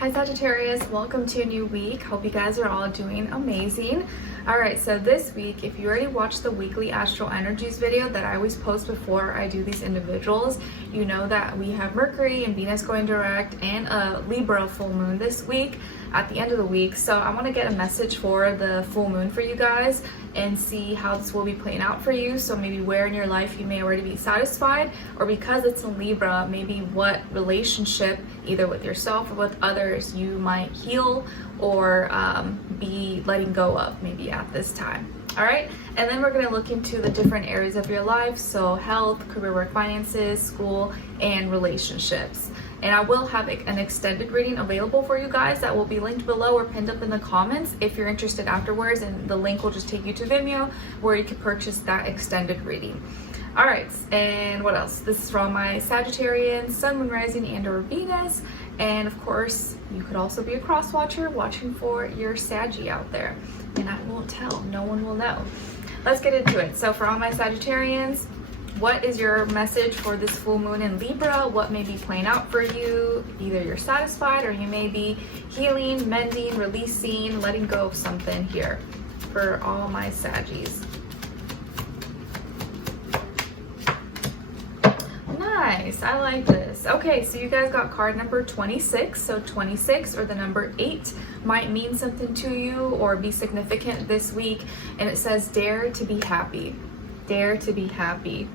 Hi Sagittarius, welcome to a new week. Hope you guys are all doing amazing. Alright, so this week, if you already watched the weekly astral energies video that I always post before I do these individuals, you know that we have Mercury and Venus going direct and a Libra full moon this week at the end of the week. So I want to get a message for the full moon for you guys and see how this will be playing out for you. So maybe where in your life you may already be satisfied, or because it's in Libra, maybe what relationship, either with yourself or with others, you might heal or be letting go of maybe at this time. All right, and then we're going to look into the different areas of your life, so health, career, work, finances, school, and relationships. And I will have an extended reading available for you guys that will be linked below or pinned up in the comments if you're interested afterwards, and the link will just take you to Vimeo where you can purchase that extended reading. All right, and what else? This is for all my Sagittarians, Sun, Moon, Rising, and or Venus. And of course, you could also be a cross watcher watching for your Saggy out there. And I won't tell, no one will know. Let's get into it. So for all my Sagittarians, what is your message for this full moon in Libra? What may be playing out for you? Either you're satisfied or you may be healing, mending, releasing, letting go of something here for all my Saggies. Nice, I like this. Okay, so you guys got card number 26. So 26 or the number 8 might mean something to you or be significant this week. And it says, dare to be happy. Dare to be happy.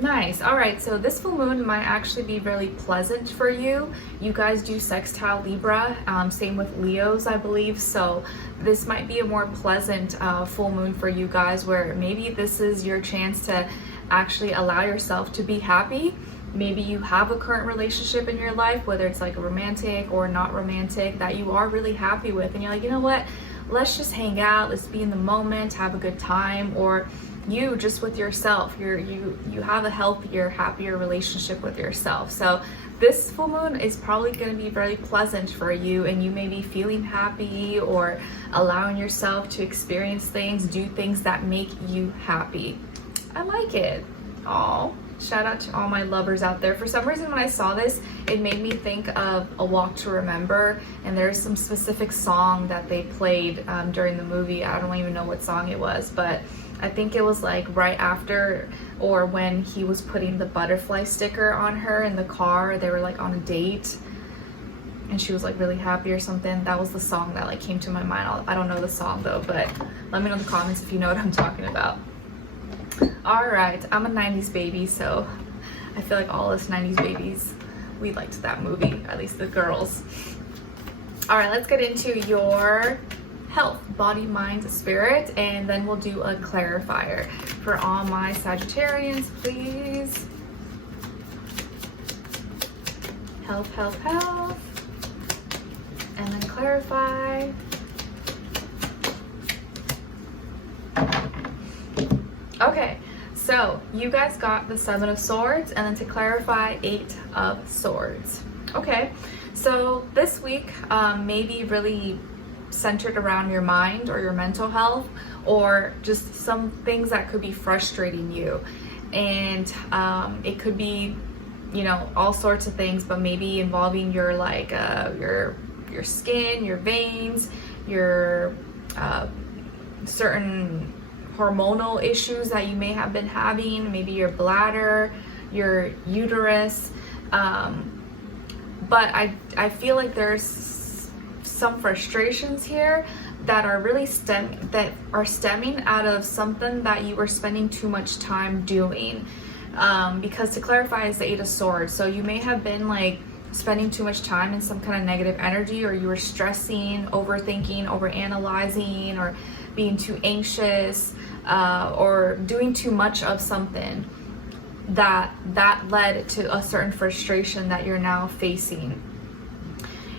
Nice. All right, so this full moon might actually be really pleasant for you. You guys do sextile Libra, same with Leos, I believe. So this might be a more pleasant full moon for you guys, where maybe this is your chance to actually allow yourself to be happy. Maybe you have a current relationship in your life, whether it's like a romantic or not romantic, that you are really happy with, and you're like, you know what, let's just hang out, let's be in the moment, have a good time. Or you just with yourself, you have a healthier, happier relationship with yourself. So this full moon is probably going to be very pleasant for you, and you may be feeling happy or allowing yourself to experience things, do things that make you happy. I like it. Oh, shout out to all my lovers out there. For some reason, when I saw this, it made me think of A Walk to Remember, and there's some specific song that they played during the movie. I don't even know what song it was, but I think it was like right after or when he was putting the butterfly sticker on her in the car. They were like on a date and she was like really happy or something. That was the song that like came to my mind. I don't know the song though, but let me know in the comments if you know what I'm talking about. All right, I'm a 90s baby, so I feel like all us 90s babies, we liked that movie, at least the girls. All right, let's get into your health, body, mind, spirit, and then we'll do a clarifier for all my Sagittarians, please. Health, health, health, and then clarify. Okay, so you guys got the 7 of Swords, and then to clarify, 8 of Swords. Okay, so this week may be really centered around your mind or your mental health, or just some things that could be frustrating you. And it could be, you know, all sorts of things, but maybe involving your like your skin, your veins, your certain hormonal issues that you may have been having, maybe your bladder, your uterus. But I feel like there's some frustrations here that are really stemming out of something that you were spending too much time doing. Because to clarify, is the 8 of Swords. So you may have been like spending too much time in some kind of negative energy, or you were stressing, overthinking, overanalyzing, or being too anxious, or doing too much of something that led to a certain frustration that you're now facing.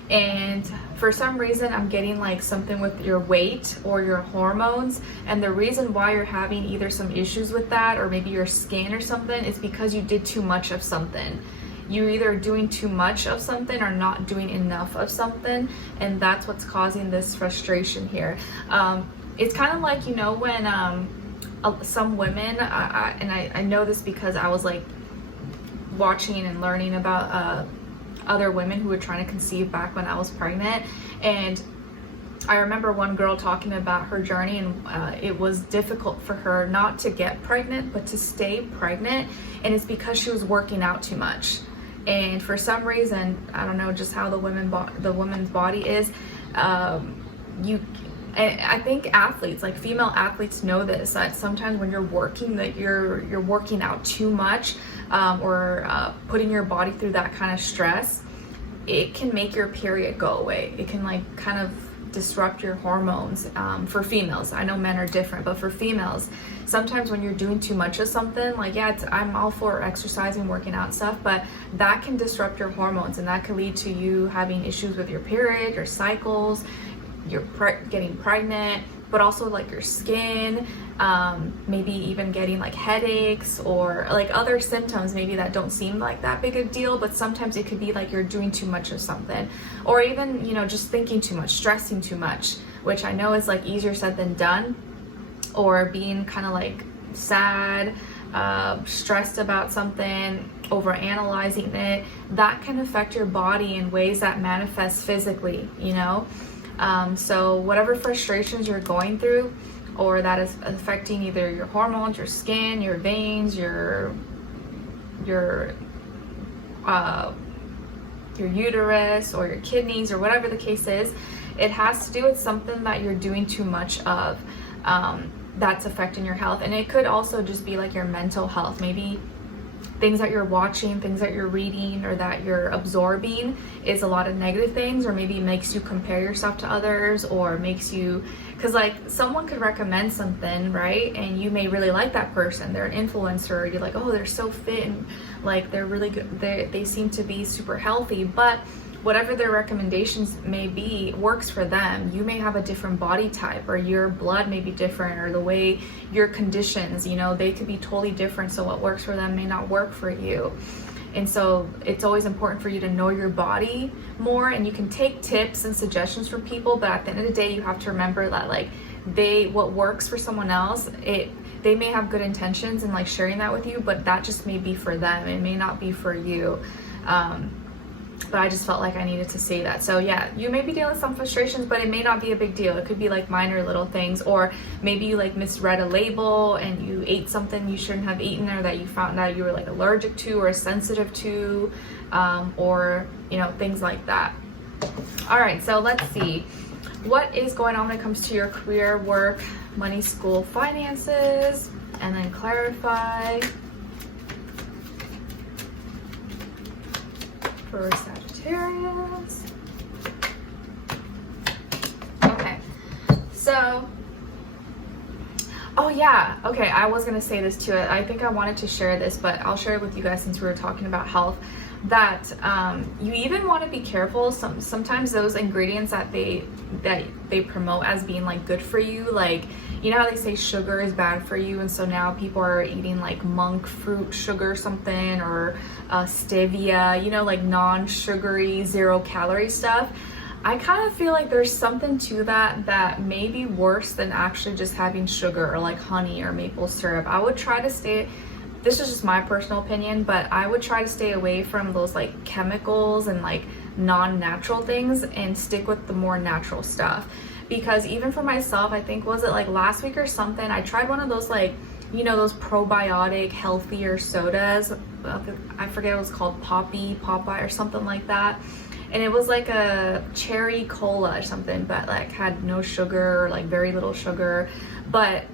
And for some reason, I'm getting like something with your weight or your hormones, and the reason why you're having either some issues with that or maybe your skin or something is because you did too much of something. You're either doing too much of something or not doing enough of something, and that's what's causing this frustration here. It's kind of like, you know, when some women, and I know this because I was like watching and learning about other women who were trying to conceive back when I was pregnant. And I remember one girl talking about her journey, and it was difficult for her not to get pregnant, but to stay pregnant. And it's because she was working out too much. And for some reason, I don't know just how the woman's body is. I think athletes, like female athletes, know this, that sometimes when you're working, that you're working out too much, or putting your body through that kind of stress, it can make your period go away. It can like kind of disrupt your hormones. For females, I know men are different, but for females, sometimes when you're doing too much of something, like, yeah, I'm all for exercising, working out and stuff, but that can disrupt your hormones, and that could lead to you having issues with your period, your cycles, you're getting pregnant, but also like your skin, maybe even getting like headaches or like other symptoms maybe that don't seem like that big a deal, but sometimes it could be like you're doing too much of something, or even, you know, just thinking too much, stressing too much, which I know is like easier said than done, or being kind of like sad, stressed about something, over analyzing it. That can affect your body in ways that manifest physically, you know. So whatever frustrations you're going through, or that is affecting either your hormones, your skin, your veins, your uterus, or your kidneys, or whatever the case is, it has to do with something that you're doing too much of, that's affecting your health. And it could also just be like your mental health, maybe things that you're watching, things that you're reading, or that you're absorbing is a lot of negative things, or maybe makes you compare yourself to others, or makes you, because like someone could recommend something, right, and you may really like that person, they're an influencer, you're like, oh, they're so fit, and like they're really good, they seem to be super healthy, but whatever their recommendations may be works for them. You may have a different body type, or your blood may be different, or the way your conditions, you know, they could be totally different, so what works for them may not work for you. And so it's always important for you to know your body more, and you can take tips and suggestions from people, but at the end of the day, you have to remember that like what works for someone else, they may have good intentions in like sharing that with you, but that just may be for them, it may not be for you. But I just felt like I needed to say that. So yeah, you may be dealing with some frustrations, but it may not be a big deal. It could be like minor little things, or maybe you like misread a label and you ate something you shouldn't have eaten, or that you found out you were like allergic to or sensitive to, or you know, things like that. All right, so let's see what is going on when it comes to your career, work, money, school, finances, and then clarify for Sagittarius. Okay, so, oh yeah, okay, I was gonna say this too. I think I wanted to share this, but I'll share it with you guys since we were talking about health. That you even want to be careful. Sometimes those ingredients that they promote as being like good for you, like, you know how they say sugar is bad for you, and so now people are eating like monk fruit sugar or something, or stevia, you know, like non-sugary, zero-calorie stuff. I kind of feel like there's something to that may be worse than actually just having sugar, or like honey or maple syrup. I would try to stay, this is just my personal opinion, but I would try to stay away from those like chemicals and like non-natural things, and stick with the more natural stuff. Because even for myself, I think, was it like last week or something, I tried one of those, like, you know, those probiotic healthier sodas. I forget what it was called, Popeye or something like that. And it was like a cherry cola or something, but like had no sugar, or like very little sugar. But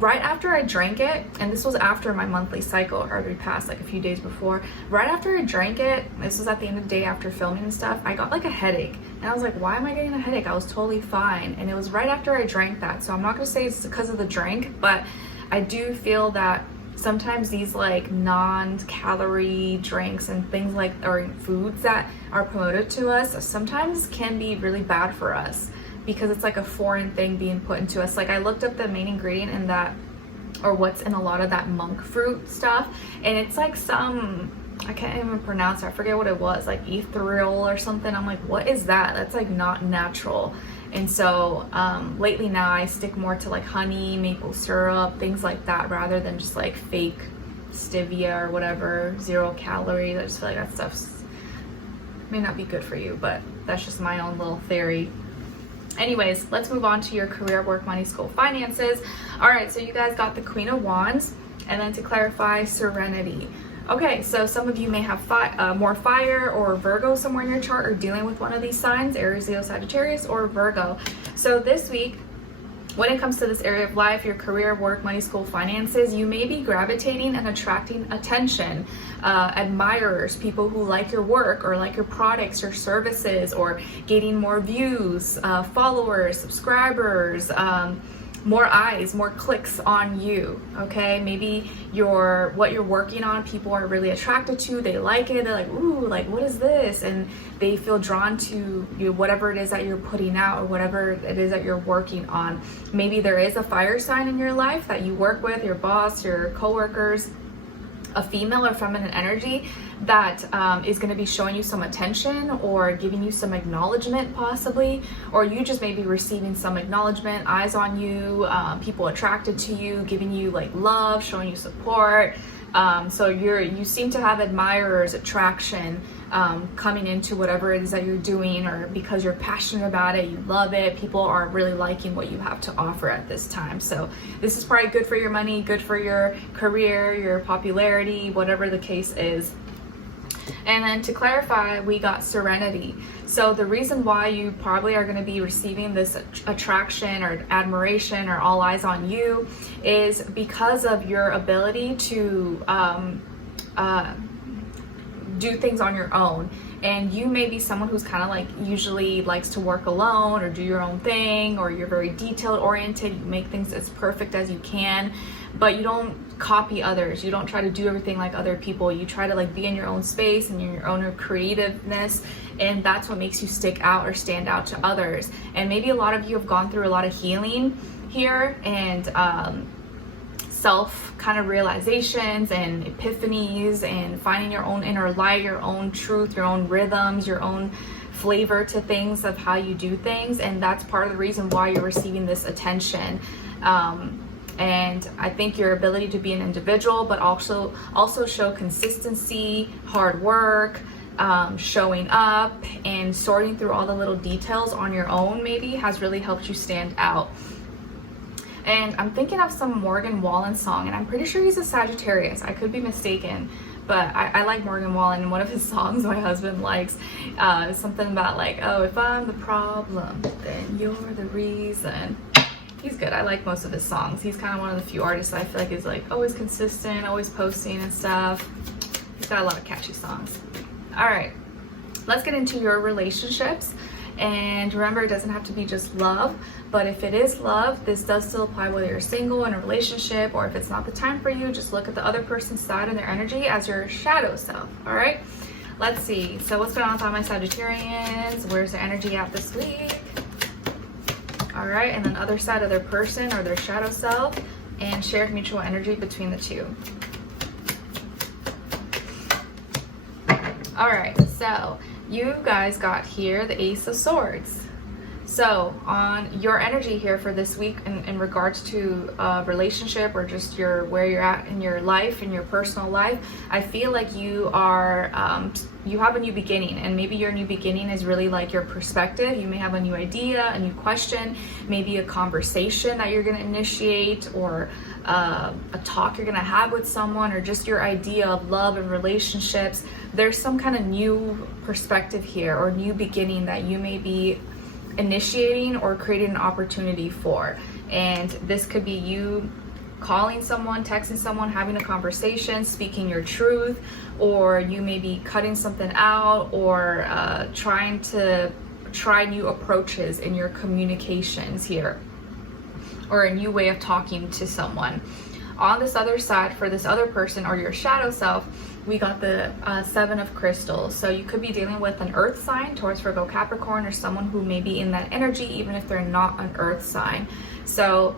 right after I drank it, and this was after my monthly cycle already passed, like a few days before, right after I drank it, this was at the end of the day after filming and stuff, I got like a headache. And I was like, why am I getting a headache? I was totally fine. And it was right after I drank that. So I'm not gonna say it's because of the drink, but I do feel that sometimes these like non-calorie drinks and things like, or foods that are promoted to us, sometimes can be really bad for us, because it's like a foreign thing being put into us. Like I looked up the main ingredient in that, or what's in a lot of that monk fruit stuff, and it's like some, I can't even pronounce it, I forget what it was, like ethereal or something. I'm like, what is that? That's like not natural. And so lately now I stick more to like honey, maple syrup, things like that, rather than just like fake stevia or whatever, 0 calories. I just feel like that stuff's may not be good for you, but that's just my own little theory. Anyways, let's move on to your career, work, money, school, finances. All right, so you guys got the Queen of Wands, and then to clarify, Serenity. Okay, so some of you may have more fire or Virgo somewhere in your chart, or dealing with one of these signs, Aries, Leo, Sagittarius, or Virgo. So this week, when it comes to this area of life, your career, work, money, school, finances, you may be gravitating and attracting attention, admirers, people who like your work or like your products or services, or getting more views, followers, subscribers, more eyes, more clicks on you. Okay, maybe what you're working on, people are really attracted to, they like it, they're like, ooh, like, what is this? And they feel drawn to you, whatever it is that you're putting out, or whatever it is that you're working on. Maybe there is a fire sign in your life that you work with, your boss, your coworkers, a female or feminine energy that is going to be showing you some attention or giving you some acknowledgement possibly, or you just may be receiving some acknowledgement, eyes on you, people attracted to you, giving you like love, showing you support. So you seem to have admirers, attraction coming into whatever it is that you're doing, or because you're passionate about it, you love it, people are really liking what you have to offer at this time. So this is probably good for your money, good for your career, your popularity, whatever the case is. And then to clarify, we got Serenity. So the reason why you probably are going to be receiving this attraction or admiration or all eyes on you is because of your ability to do things on your own. And you may be someone who's kind of like usually likes to work alone or do your own thing, or you're very detail oriented, you make things as perfect as you can, but you don't copy others, you don't try to do everything like other people, you try to like be in your own space and your own creativeness, and that's what makes you stick out or stand out to others. And maybe a lot of you have gone through a lot of healing here, and self kind of realizations and epiphanies, and finding your own inner light, your own truth, your own rhythms, your own flavor to things of how you do things. And that's part of the reason why you're receiving this attention. And I think your ability to be an individual, but also show consistency, hard work, showing up and sorting through all the little details on your own maybe has really helped you stand out. And I'm thinking of some Morgan Wallen song, and I'm pretty sure he's a Sagittarius. I could be mistaken, but I like Morgan Wallen, and one of his songs my husband likes is something about like, oh, if I'm the problem, then you're the reason. He's good. I like most of his songs. He's kind of one of the few artists I feel like is like always consistent, always posting and stuff. He's got a lot of catchy songs. All right, let's get into your relationships. And remember, it doesn't have to be just love, but if it is love, this does still apply whether you're single, in a relationship, or if it's not the time for you, just look at the other person's side and their energy as your shadow self. All right, let's see. So what's going on with all my Sagittarians? Where's their energy at this week? All right, and then other side of their person or their shadow self, and shared mutual energy between the two. All right, so you guys got here the Ace of Swords. So on your energy here for this week in regards to a relationship, or just where you're at in your life, in your personal life, I feel like you are you have a new beginning, and maybe your new beginning is really like your perspective. You may have a new idea, a new question, maybe a conversation that you're going to initiate, or a talk you're going to have with someone, or just your idea of love and relationships. There's some kind of new perspective here, or new beginning that you may be initiating or creating an opportunity for. And this could be you calling someone, texting someone, having a conversation, speaking your truth, or you may be cutting something out, or trying to try new approaches in your communications here, or a new way of talking to someone. On this other side, for this other person or your shadow self, we got the Seven of Crystals. So you could be dealing with an earth sign, Taurus, Virgo, Capricorn, or someone who may be in that energy even if they're not an earth sign. So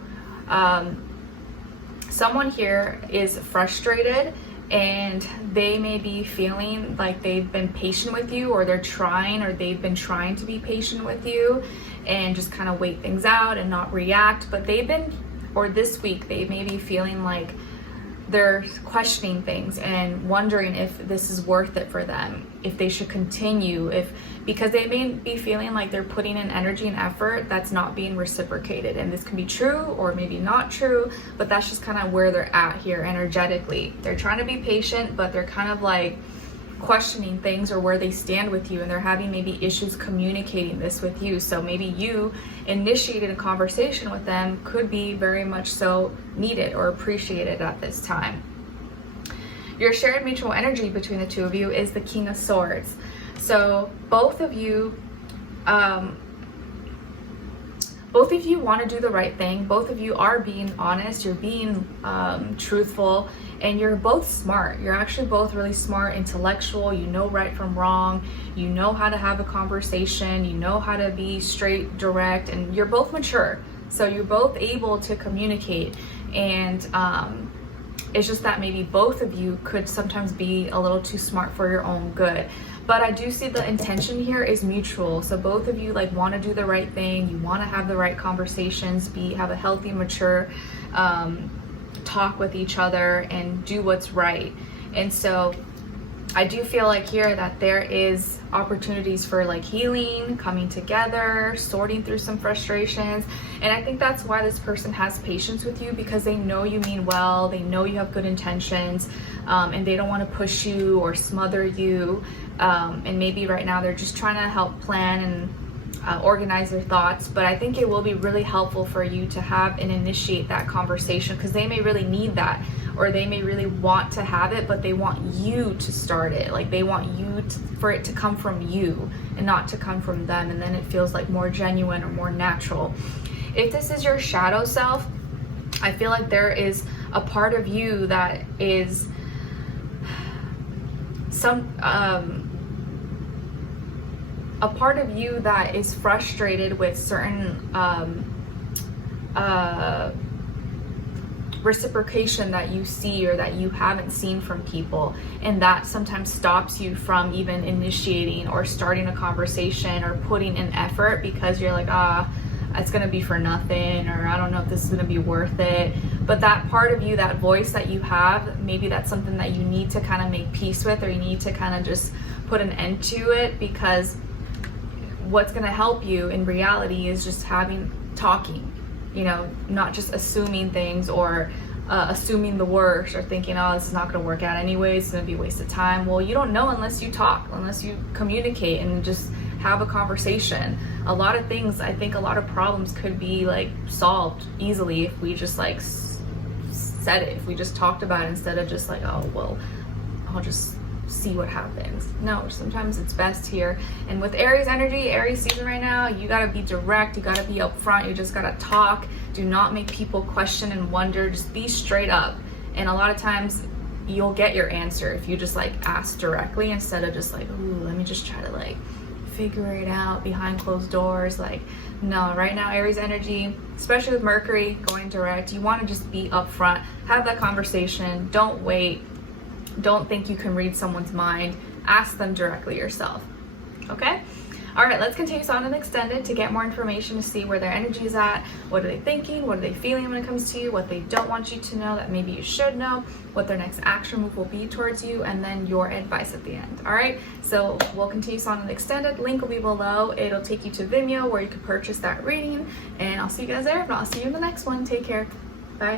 someone here is frustrated, and they may be feeling like they've been patient with you, or they've been trying to be patient with you and just kind of wait things out and not react. But this week they may be feeling like they're questioning things and wondering if this is worth it for them, if they should continue, because they may be feeling like they're putting in energy and effort that's not being reciprocated. And this can be true or maybe not true, but that's just kind of where they're at here energetically. They're trying to be patient, but they're kind of like questioning things or where they stand with you, and they're having maybe issues communicating this with you. So maybe you initiated a conversation with them, could be very much so needed or appreciated at this time. Your shared mutual energy between the two of you is the King of Swords. So both of you want to do the right thing. Both of you are being honest, you're being truthful, and you're both smart. You're actually both really smart, intellectual. You know right from wrong. You know how to have a conversation. You know how to be straight, direct, and you're both mature. So you're both able to communicate. And it's just that maybe both of you could sometimes be a little too smart for your own good. But I do see the intention here is mutual. So both of you like want to do the right thing. You want to have the right conversations, have a healthy, mature talk with each other and do what's right. And so I do feel like here that there is opportunities for like healing, coming together, sorting through some frustrations. And I think that's why this person has patience with you, because they know you mean well, they know you have good intentions, and they don't want to push you or smother you. And maybe right now they're just trying to help plan and organize their thoughts. But I think it will be really helpful for you to have and initiate that conversation, because they may really need that, or they may really want to have it, but they want you to start it. Like they want you for it to come from you and not to come from them, and then it feels like more genuine or more natural. If this is your shadow self, I feel like there is a part of you that is a part of you that is frustrated with certain reciprocation that you see or that you haven't seen from people, and that sometimes stops you from even initiating or starting a conversation or putting in effort, because you're like, it's gonna be for nothing, or I don't know if this is gonna be worth it. But that part of you, that voice that you have, maybe that's something that you need to kind of make peace with, or you need to kind of just put an end to it, because what's going to help you in reality is just talking, not just assuming things or assuming the worst, or thinking, this is not going to work out anyways, it's going to be a waste of time. Well, you don't know unless you talk, unless you communicate and just have a conversation. A lot of things, I think a lot of problems could be like solved easily if we just like said it, if we just talked about it, instead of just like, I'll just see what happens. No, sometimes it's best here. And with Aries energy, Aries season right now, you gotta be direct, you gotta be upfront, you just gotta talk. Do not make people question and wonder, just be straight up. And a lot of times you'll get your answer if you just like ask directly, instead of just like, let me just try to like figure it out behind closed doors. Like, no, right now Aries energy, especially with Mercury going direct, you want to just be upfront, have that conversation, don't wait. Don't think you can read someone's mind. Ask them directly yourself. Okay? All right, let's continue on and extended to get more information, to see where their energy is at. What are they thinking? What are they feeling when it comes to you? What they don't want you to know that maybe you should know. What their next action move will be towards you, and then your advice at the end. All right? So we'll continue on and extended. Link will be below. It'll take you to Vimeo where you can purchase that reading. And I'll see you guys there. If not, I'll see you in the next one. Take care. Bye.